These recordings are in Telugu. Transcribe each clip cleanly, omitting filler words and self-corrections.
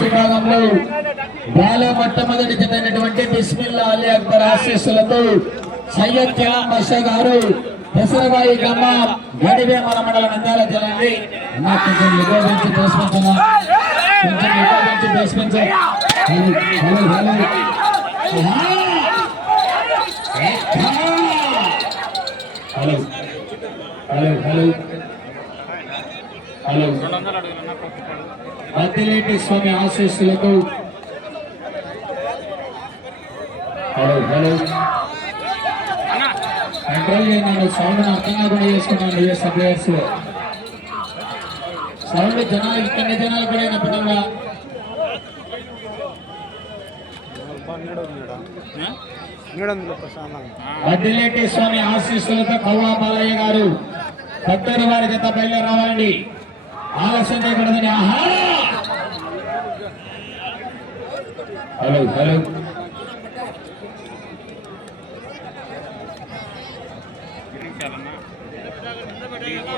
విభాగంలో బాలో మొట్టమొదటి జతైనటువంటి బిస్మిల్లా అలీ అక్బర్ ఆశీస్సులతో సయ్యద్ కలాం బాషా గారు దసరబాయి గ్రామం గడివేమల మండలం నంద్యాల జిల్లాని కొంచెం నిరోధించి ప్రశ్నించారు. కొంచెం నిరోధించి ప్రశ్నించారు. Hello hello hello hello Maddileti Swamy ఆశీస్సులతో హలో హలో కంట్రోల్ చేయను. సౌండ్ అర్థంగా కూడా చేసుకున్నాను. యూఎస్ ప్లేయర్స్ లో సౌండ్ జనాలు ఇక్కడి జనాలు కూడా వినపడంగా. మద్దిలేటి స్వామి ఆశీస్సులతో కవ్వా బాలయ్య గారు పట్టూరు వారి జత బయలు రావాలండి. ఆలస్యం చేయకూడదని. ఆహా హలో హలో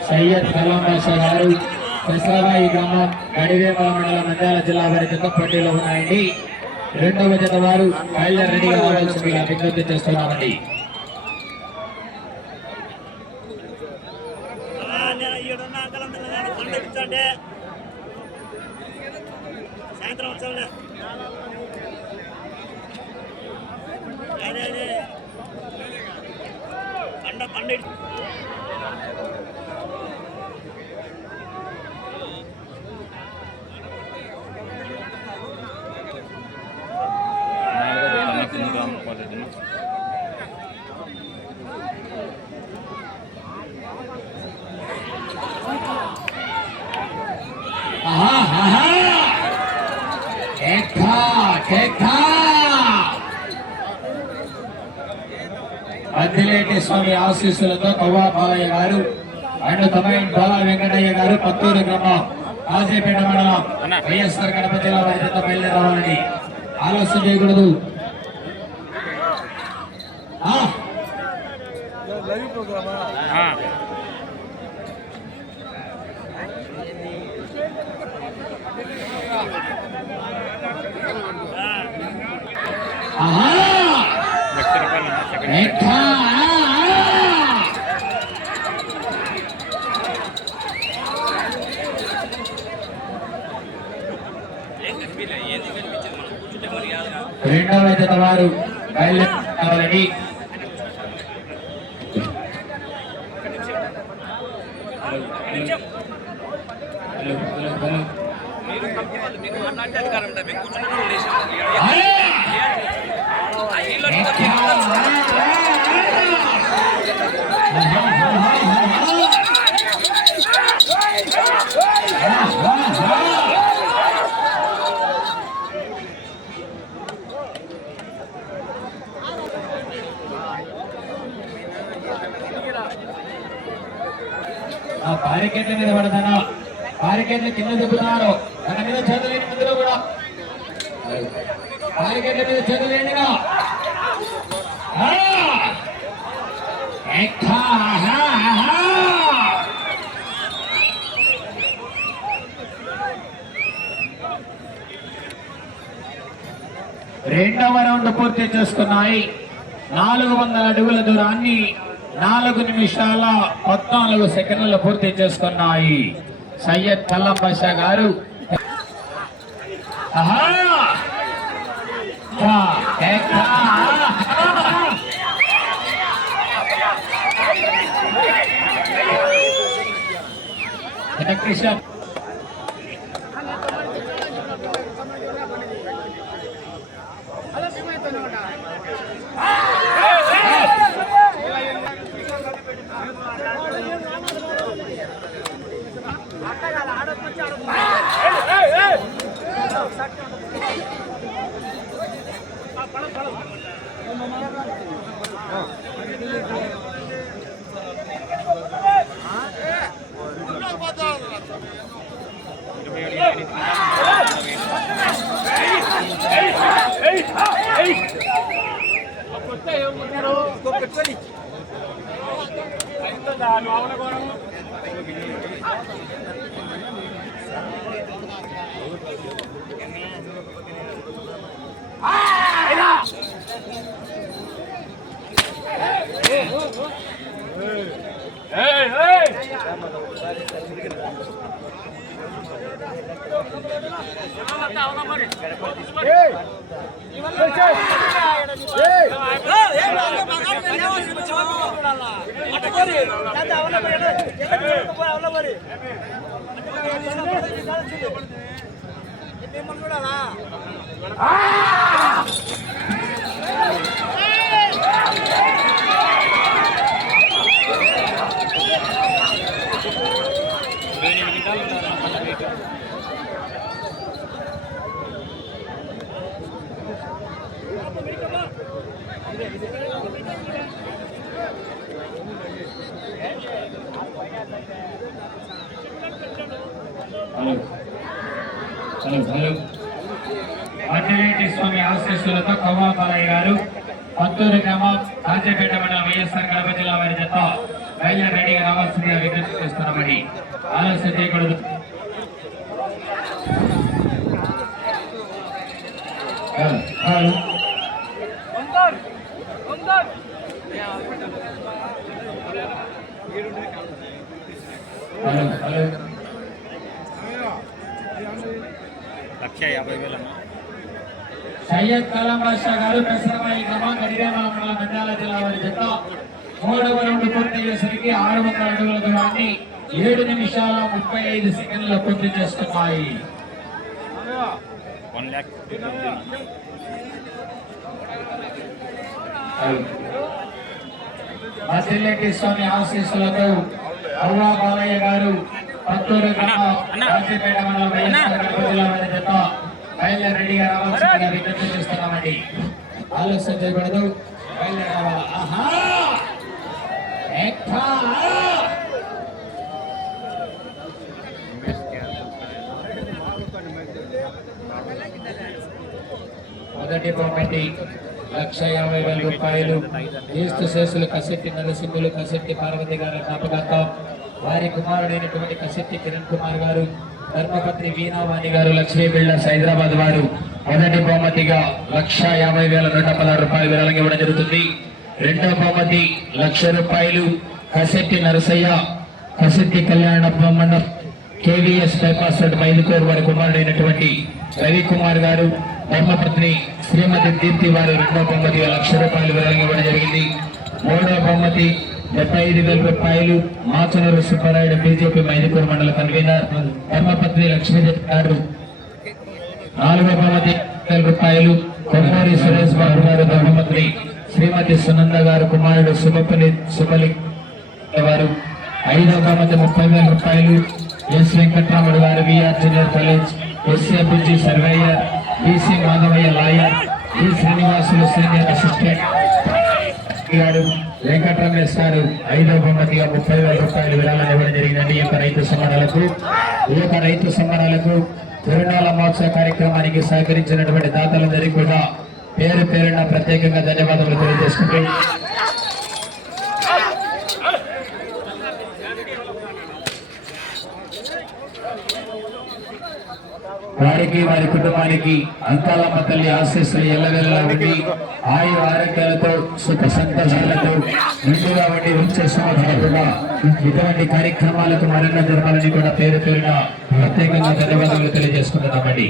సయ్యద్ కలాం బాషా గారు దసరాబాయి గ్రామం గడివేమల మండలం నంద్యాల జిల్లా వారి జత పోటీలో ఉన్నాయండి. రెండవ జత వారు బయలుదేరి రెడీగా రావాల్సిందిగా విజ్ఞప్తి చేస్తున్నామండి. సాయంత్రం వచ్చాంలే. పండ మద్దిలేటి స్వామి ఆశీస్సులతో కవ్వా బాలయ్య గారు అండ్ తమైన్ బాల వెంకటయ్య గారు పత్తూరు గ్రామం కాజీపేట మండలం వైఎస్ఆర్ కడప జిల్లా వారి జత బయలుదేరి రావాలండి. ఆలస్యం చేయకూడదు. రెండవ జత వారు బయలుదేరాలని. బారికేట్ల మీద పడతాను. బారికేట్ల కింద చెబుతున్నారు. తన మీద చేతులేని ముందులో కూడా బారికేట్ల మీద చేతులేనిగా రెండవ రౌండ్ పూర్తి చేసుకున్నాయి. 400 అడుగుల దూరాన్ని 4 నిమిషాల 14 సెకండ్లు పూర్తి చేసుకున్నాయి. సయ్యద్ కలాం బాషా గారు కిషన్ Hey! ఆంజనేయ స్వామి ఆశీస్సులతో కవ్వా బాలయ్య గారు పత్తూరు గ్రామం కాజీపేట మండలం వైఎస్ఆర్ కడప జిల్లా వారి జత బయలుదేరిగా రావాల్సిందిగా విజ్ఞప్తి చేస్తున్నామని ఆలస్యం చేయకూడదు. సయ్యద్ కలాం బాషా గారు పెసరమాయి గ్రామం గడిరేమల మండలం నంద్యాల జిల్లా వారి జత 3వ రౌండ్ పూర్తయ్యేసరికి 600 అడుగుల దూరాన్ని 7 నిమిషాల 35 సెకండ్ల పూర్తి చేస్తున్నాయి. మసిల్లెట్టి స్వామి ఆశీస్సులతో కవ్వా బాలయ్య గారు పత్తూరు గ్రామం కాజీపేట మండలం వైఎస్ఆర్ కడప జిల్లా వారి జత బయలుదేరిగా రావాల్సిందిగా విజ్ఞప్తి చేస్తున్నామండి. ఆలస్యం చేయకూడదు, బయలుదేరి రావాలా. ఆహా మొదటి బహుమతి 1,50,000 రూపాయలు. క్రీస్తు శేషులు కసెట్టి నరసింహులు కసెట్టి పార్వతి గారి జ్ఞాపకార్థం వారి కుమారుడైనటువంటి కసెట్టి కిరణ్ కుమార్ గారు, ధర్మపత్ని వీణావాణి గారు, లక్ష్మీ బిల్డర్స్ హైదరాబాద్ వారు మొదటి బహుమతిగా 1,50,116 రూపాయలు విరాళంగా ఇవ్వడం జరుగుతుంది. రెండవ బహుమతి 1,00,000 రూపాయలు కసెట్టి నరసయ్య కసెట్టి కళ్యాణ మండపం KVS బైపాస్ రోడ్ మైదుకూరు వారి కుమారుడైనటువంటి రవికుమార్ గారు, ధర్మపత్ని శ్రీమతి దీప్తి వారు రెండవ బహుమతిగా 1,00,000 రూపాయలు విరాళంగా ఇవ్వడం జరిగింది. మూడవ బహుమతి 75,000 రూపాయలు మాచనూరు సుబ్బారాయుడు బీజేపీ మైదుకూరు మండల కన్వీనర్, ధర్మపత్ని లక్ష్మీదేవి గారు. నాలుగవ బహుమతి 1,000 రూపాయలు కొమ్మూరి సురేష్ బాబు గారు, ధర్మపత్ని శ్రీమతి సునంద గారు కుమారుడు సుబలి వారు. ఐదవ బహుమతి 30,000 రూపాయలు ఎస్ వెంకట్రాముడు గారు, విఆర్ జూనియర్ కాలేజ్, ఎస్ఏ బుజ్జి సర్వేయర్, బిసి మాధవయ్య లాయర్, ఈ శ్రీనివాసులు సీనియర్ అసిస్టెంట్ గారు, వెంకటరమేష్ గారు. ఐదవ బహుమతిగా 30,000 రూపాయలు విరాళాలు ఇవ్వడం జరిగిందండి. ఈ యొక్క రైతు సంబరాలకు తిరునాళ్ళ మహోత్సవ కార్యక్రమానికి సహకరించినటువంటి దాతలందరికీ కూడా పేరు పేరున ప్రత్యేకంగా ధన్యవాదాలు తెలియజేసుకుంటూ వారికి వారి కుటుంబానికి అంకాలమ్మ తల్లి ఆశీస్సులు ఎల్లవెల్లా ఉండి ఆయు ఆరోగ్యాలతో సుఖ సంతోషాలతో నిండుగా ఉండి వచ్చే సంవత్సరాలుగా ఇటువంటి కార్యక్రమాలకు మరెన్నో జరపాలని కూడా పేరు పేరున ప్రత్యేకంగా ధన్యవాదాలు తెలియజేసుకుంటున్నామండి.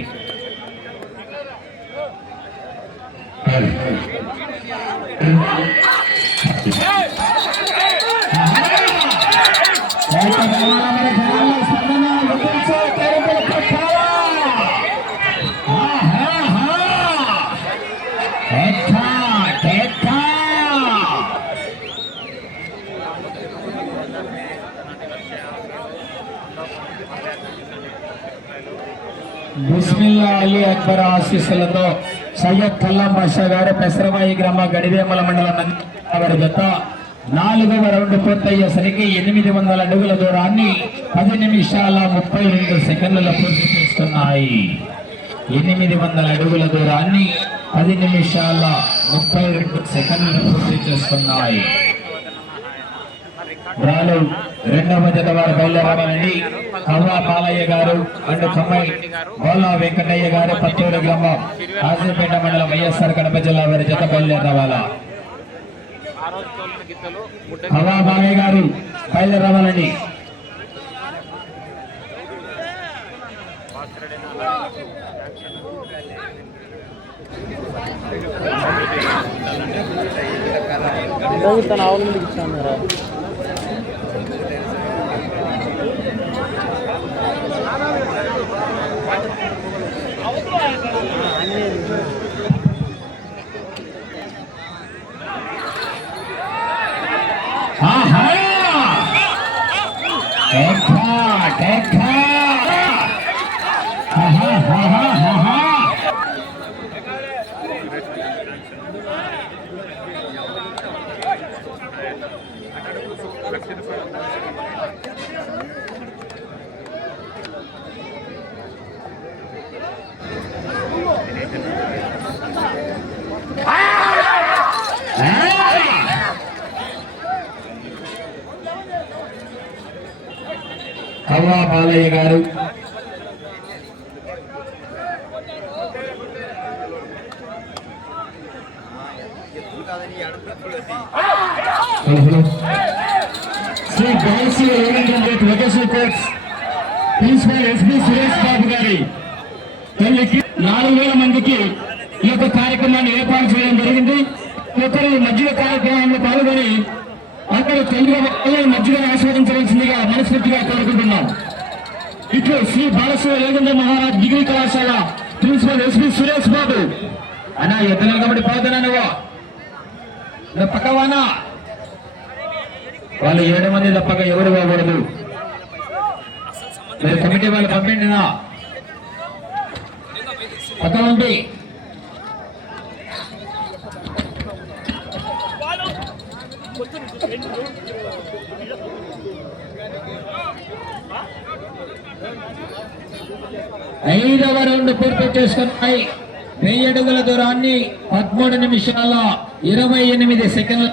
బిస్మిల్లా అలీ అక్బర్ ఆశీస్సులతో సయ్యద్ కల్లాం బాషా గారు పెసరమాయి గ్రామ గడివేమల మండలం వారి జత 4వ రౌండ్ పూర్తయ్యేసరికి 800 అడుగుల దూరాన్ని 10 నిమిషాల 32 సెకండ్ల పూర్తి చేస్తున్నాయి. 800 అడుగుల దూరాన్ని 10 నిమిషాల 32 సెకండ్లు పూర్తి చేస్తున్నాయి. రాలు రెండవ జత వారు బయలుదేరాలండి. కవ్వా బాలయ్య గారు అండ్ కమ్మాయి గోలా వెంకటయ్య గారు, పత్తూరు గ్రామం కాజీపేట మండలం వైఎస్ఆర్ కడప జిల్లా వారి జత బయలుదేరావాలా. కవ్వా బాలయ్య గారు బయలుదేరావాలండి. తన ఆవుల ముందుకు ఇచ్చాను కవ్వా బాలయ్య గారు Shri Ganesh vacation course principal S B Suresh Babu గారి తల్లికి 4,000 మందికి ఈ యొక్క కార్యక్రమాన్ని ఏర్పాటు చేయడం జరిగింది. ఒకరు మధ్య కార్యక్రమంలో పాల్గొని అందరూ తెలుగు మధ్యలో ఆస్వాదించవలసిందిగా మనస్ఫూర్తిగా కోరుకుంటున్నాం. ఇట్లు శ్రీ బాలశ్రీ యోగేంద్ర మహారాజ్ డిగ్రీ కళాశాల ప్రిన్సిపల్ ఎస్బి సురేష్ బాబు అన్నా ఎద్దులను కాబట్టి పోతున్నా నువ్వు పక్కవానా వాళ్ళు 7 మంది తప్పక ఎవరు పోకూడదు. మీరు కమిటీ వాళ్ళు పంపిండి నా పక్క ఉండి ఐదవ రౌండ్ పూర్తి చేసుకున్నాయి. 1000 అడుగుల దూరాన్ని 13 నిమిషాల 28 సెకండ్ల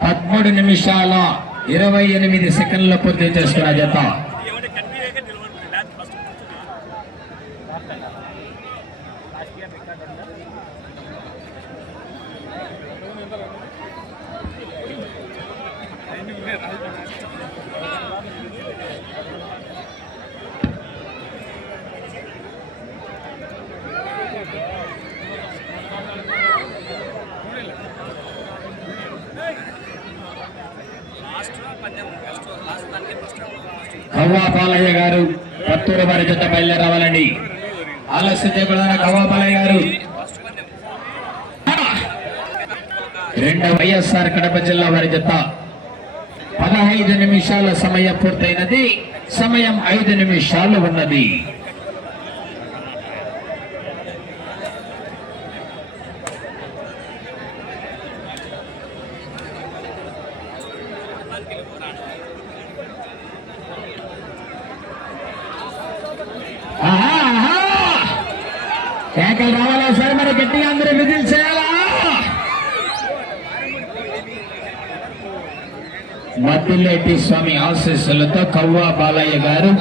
13 నిమిషాల 28 సెకండ్ల పూర్తి చేసుకున్న జత కవ్వా బాలయ్య గారు పత్తూరు వారి జత బయలుదేరి రావాలండి. ఆలస్యం చేయకూడదన్న కవ్వా బాలయ్య గారు. 2వ వైఎస్ఆర్ కడప జిల్లా వారి జత 15 నిమిషాల సమయం పూర్తయినది. సమయం 5 నిమిషాలు ఉన్నది. కేకలు రావాలా సార్? మరి గట్టిగా అందరూ విధులు చేయాలా? మద్దిలేటి స్వామి ఆశీస్సులతో కవ్వా బాలయ్య గారు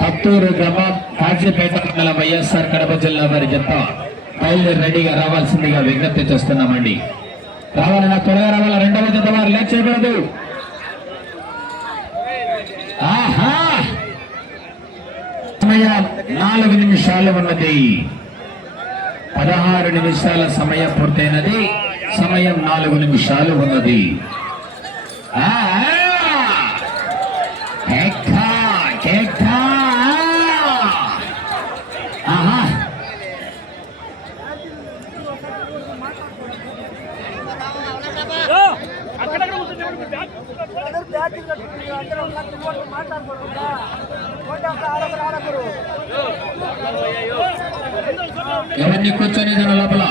పత్తూరు గ్రామం కాజీపేట మండలం వైఎస్ఆర్ కడప జిల్లా వారి జత బయలుదేరి రెడీగా రావాల్సిందిగా విజ్ఞప్తి చేస్తున్నామండి. రావాలన్నా త్వరగా రావాలా. 2వ జత వారు లేట్ చేయకూడదు. సమయం 4 నిమిషాలు ఉన్నది. 16 నిమిషాల సమయం పూర్తయినది. సమయం 4 నిమిషాలు ఉన్నది. ఎవరిని కూర్చొని లోపల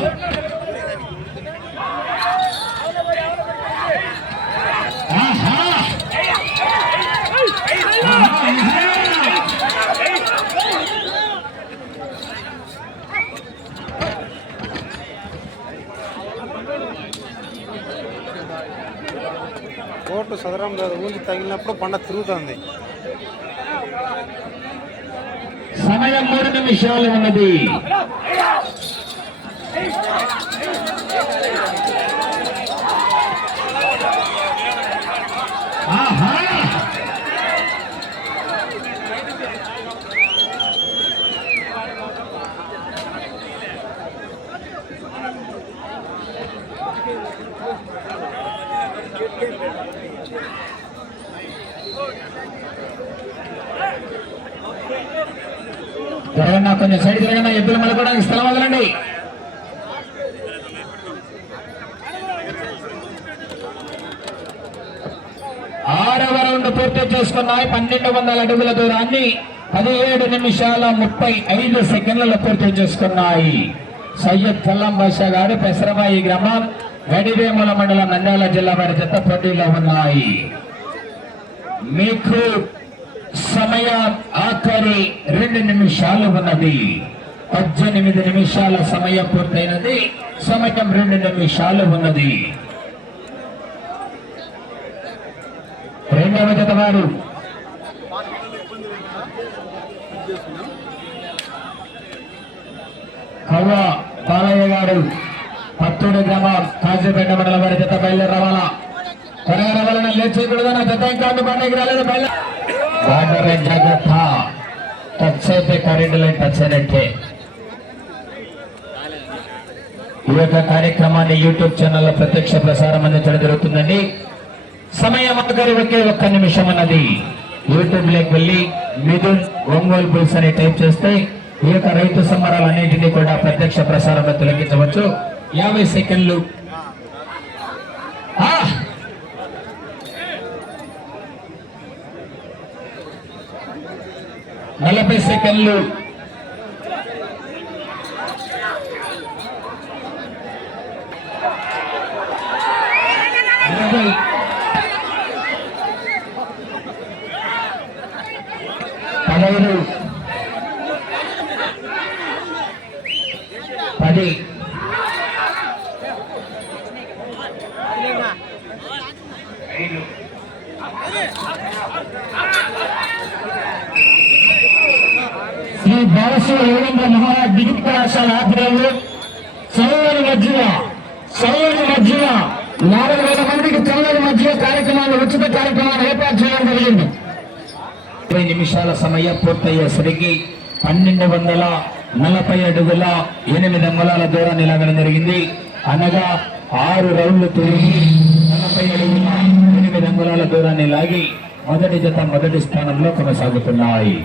కోర్టు సదరం ఊరికి తగిలినప్పుడు పండ తిరుగుతుంది. సమయం 3 నిమిషాలు ఉన్నది. జరగన్నా కొంచెం సైడ్ జరగన్నా, ఎద్దులు మలుకోవడానికి స్థలం వదలండి. ఆరవ రౌండ్ పూర్తి చేసుకున్నాయి. 1200 అడుగుల దూరాన్ని 17 నిమిషాల 35 సెకండ్లలో పూర్తి చేసుకున్నాయి. సయ్యద్ కల్లం బాషా గారు పెసరబాయి గ్రామం గడివేముల మండలం నంద్యాల జిల్లా వారి జత పోటీలో ఉన్నాయి. మీకు సమయం ఆఖరి 2 నిమిషాలు ఉన్నది. 18 నిమిషాల సమయం పూర్తయినది. సమయం 2 నిమిషాలు ఉన్నది. రెండవ జత వారు కవ్వ బాలయ్య గారు పత్తూరు గ్రామం కాజీపేట మండలం వారి జత బయలుదేరి రావాలా. త్వరగా రావాలని లేట్ చేయకూడదు. నా జత ఇంకా పండుగ రాలేదు. బయలుదేరే జాగ్రత్త. టచ్ అయితే కరెంట్ లైన్ టచ్ అయినట్టే. ఈ యొక్క కార్యక్రమాన్ని యూట్యూబ్ ఛానల్లో ప్రత్యక్ష ప్రసారం అందించడం జరుగుతుందండి. సమయం ఆఖరి ఒక్క నిమిషం అన్నది. యూట్యూబ్ లోకి వెళ్ళి మిథున్ ఒంగోలు బుల్స్ అని టైప్ చేస్తే ఈ యొక్క రైతు సంబరాలన్నింటినీ కూడా ప్రత్యక్ష ప్రసారంలో తొలగించవచ్చు. 50 సెకండ్లు. 40 సెకండ్లు. 20. 15. 10. శ్రీ బాలశ్రీ రవీంద్ర మహారాజ్ డిగ్రీ కళాశాల ఆధ్వర్యంలో చల్లని మధ్య 4,000 మందికి చల్లని మధ్య కార్యక్రమాలు ఉచిత కార్యక్రమాలు ఏర్పాటు చేయడం జరిగింది. 20 నిమిషాల సమయం పూర్తయ్యేసరికి 1240 అడుగుల 8 అంగుళాల దూరాన్ని లాగడం జరిగింది. అనగా 6 రౌండ్లు తిరిగి 40 అడుగుల 8 అంగుళాల దూరాన్ని లాగి మొదటి జత మొదటి స్థానంలో కొనసాగుతున్నాయి.